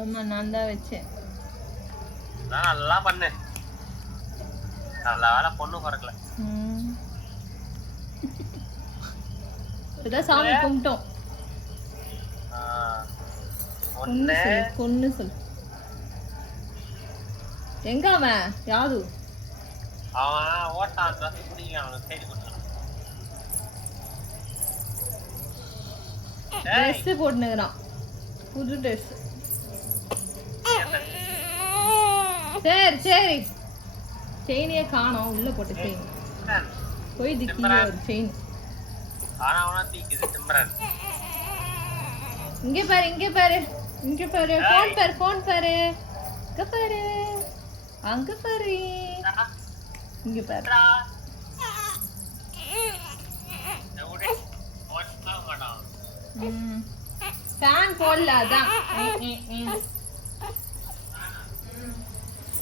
ஆமா நான் தான் வச்சேன். நான் நல்லா பண்ணேன். நல்லா பொண்ணு பிறக்கல. இப்பதான் சாமி கும்பிட்டோம். பொண்ணு சொல்லு. எங்க அவன் யாது? அவன் ஓட்டான் ட்ரெஸ் பிடிக்க அவனுக்கு தேடி கொடுத்தான். ட்ரெஸ் போட்டுனுக்குறான், புது ட்ரெஸ். சரி சரி, செயினே காணோம். உள்ள போட்ட செயின் போய் திக்கில ஒரு செயின். இங்க பாரு இங்க பாரு இங்க பாரு, போன் பாரு போன் பாரு, இங்க பாரு அங்க பாரு இங்க பாரு. ஃபேன் போடல அதான்.